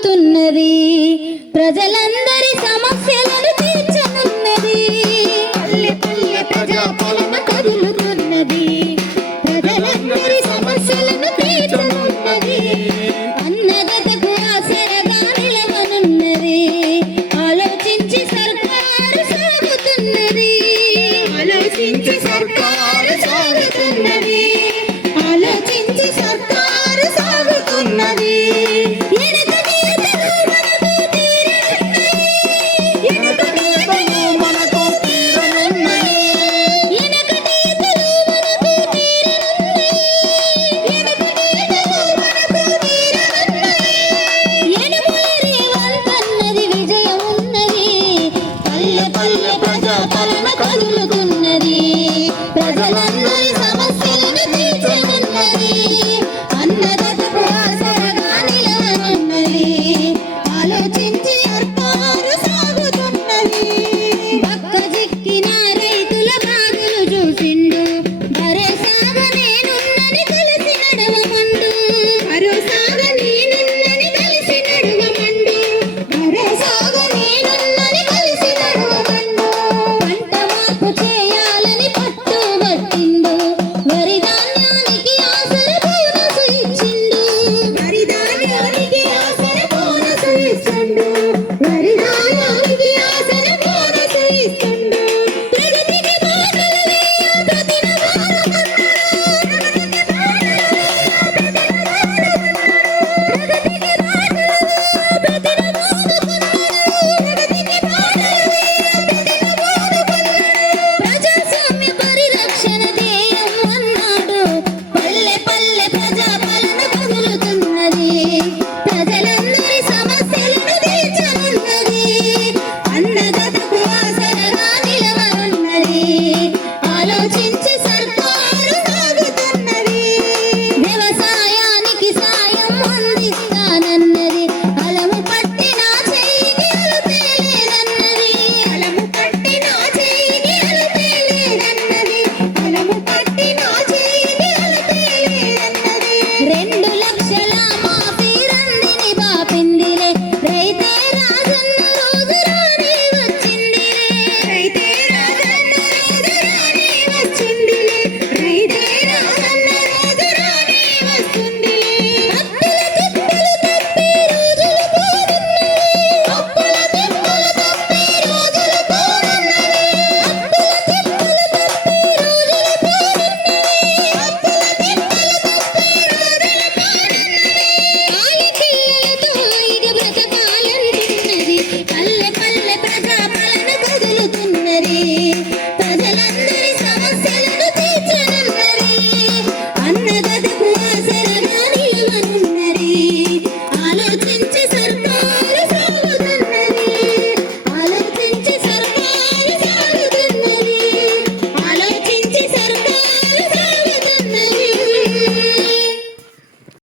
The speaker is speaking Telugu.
సాగుతున్నది. ప్రజలందరి సమస్యలను తీర్చనున్నది. పల్లె పల్లె ప్రజాపాలన కదులుతున్నది. ప్రజలందరి సమస్యలను తీర్చనున్నది. అన్నదాతకు ఆసరగా నిలవనున్నది. ఆలోచించి సర్కారు సాగుతున్నది. ఆలోచించి సర్కారు సాగుతున్నది. ఆలోచించి సర్కారు సాగుతున్నది. ప్రజాపాలన కదులుతున్నది. ప్రజలందరి సమస్యలను తీర్చనున్నది. అన్నదాతకు ఆసరగా నిలవనున్నది. ఆలోచించి సర్కారు సాగుతున్నది. పక్క జిక్కిన రైతుల బాధలు చూసిండు. భరోసాగా నేనున్నని కలిసి నడవమండు. భరోసాగా నేనున్నని కలిసి నడవమండు. భరోసాగా నేనున్నని కలిసి నడవమండు. పంట మార్పు చేయాలని పట్టుబట్టిండు. వరి ధాన్యానికి ఆసర బోనసు ఇచ్చిండు. వరి ధాన్యానికి ఆసర బోనసు ఇచ్చిండు. వరి ధాన్యానికి ఆసర బోనసు ఇచ్చిండు. ప్రగతికి బాటలు వేయ ప్రతి నవారుకున్నాడు. ప్రగతికి బాటలు వేయ ప్రతి నవారుకున్నాడు. ప్రగతికి బాటలు వేయ ప్రతి నవారుకున్నాడు. ప్రగతికి బాటలు వేయ ప్రతి నవారుకున్నాడు. ప్రజాస్వామ్య పరిరక్షణ ధ్యేయం అన్నాడు. పల్లె పల్లె ప్రజాపాలన కదులుతున్నది. ప్రజలందరి సమస్యలను తీర్చనున్నది. అన్నదాతకు ఆసరగా నిలవనున్నది. ఆలోచించి సర్కారు సాగుతున్నది. వ్యవసాయానికి సాయం అందిస్తానన్నది. అలము పట్టిన చేయికి అలుపే లేదన్నది. అలము పట్టిన చేయికి అలుపే లేదన్నది. అలము పట్టిన చేయికి అలుపే లేదన్నది. 2 లక్షల మాఫీ రందిని బాపిందిలే. రైతే రాజన్న రోజు రానే వచ్చిందిలే. రైతే రాజన్న రోజు రానే వచ్చిందిలే. రైతే రాజన్న రోజు రానే వస్తుందిలే. అప్పుల తిప్పలు తప్పే రోజులు పోనున్నవి. అప్పుల తిప్పలు తప్పే రోజులు పోనున్నవి. అప్పుల తిప్పలు తప్పే రోజులు పోనున్నవి. అప్పుల తిప్పలు తప్పే రోజులు పోనున్నవి. ఆడపిల్లలతో ఇక బ్రతకాలంటున్నది. పల్లె పల్లె ప్రజాపాలన కదులుతున్నది.